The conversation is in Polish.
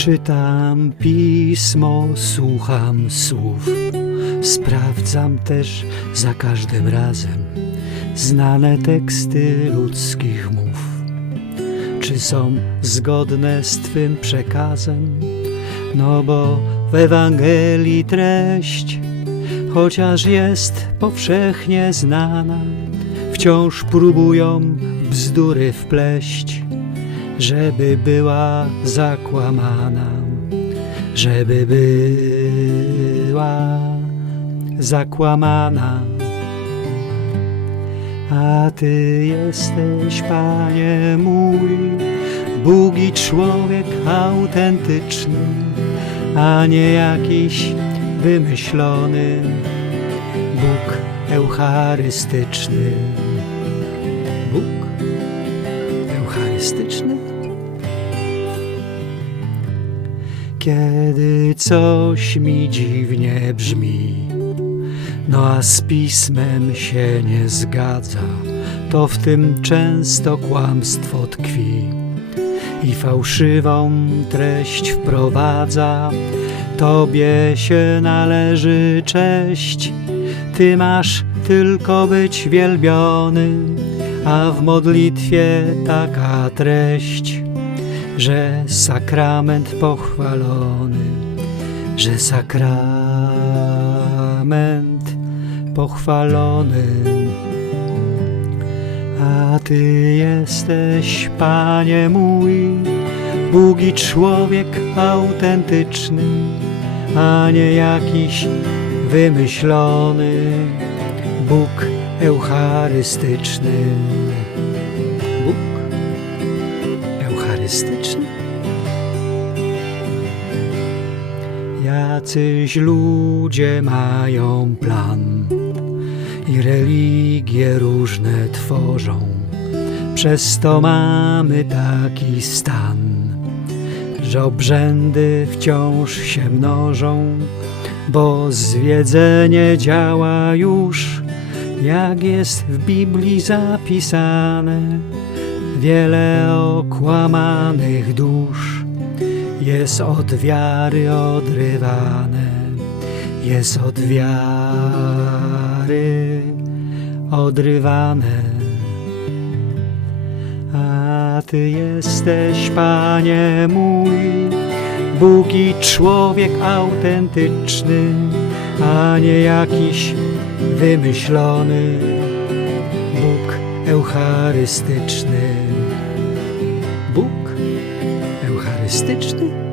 Czytam pismo, słucham słów, sprawdzam też za każdym razem znane teksty ludzkich mów. Czy są zgodne z Twym przekazem? No bo w Ewangelii treść, chociaż jest powszechnie znana, wciąż próbują bzdury wpleść żeby była zakłamana, żeby była zakłamana. A Ty jesteś, Panie mój, Bóg i człowiek autentyczny, a nie jakiś wymyślony Bóg eucharystyczny. Bóg Kiedy coś mi dziwnie brzmi, no a z pismem się nie zgadza, to w tym często kłamstwo tkwi i fałszywą treść wprowadza. Tobie się należy cześć, Ty masz tylko być wielbiony, a w modlitwie taka treść, że sakrament pochwalony, że sakrament pochwalony. A Ty jesteś, Panie mój, Bóg i człowiek autentyczny, a nie jakiś wymyślony Bóg eucharystyczny. Bóg eucharystyczny? Jacyś ludzie mają plan i religie różne tworzą. Przez to mamy taki stan, że obrzędy wciąż się mnożą, bo zwiedzenie działa już, jak jest w Biblii zapisane. Wiele okłamanych dusz jest od wiary odrywane, jest od wiary odrywane. A Ty jesteś, Panie mój, Bóg i człowiek autentyczny, a nie jakiś wymyślony Bóg eucharystyczny. Bóg eucharystyczny?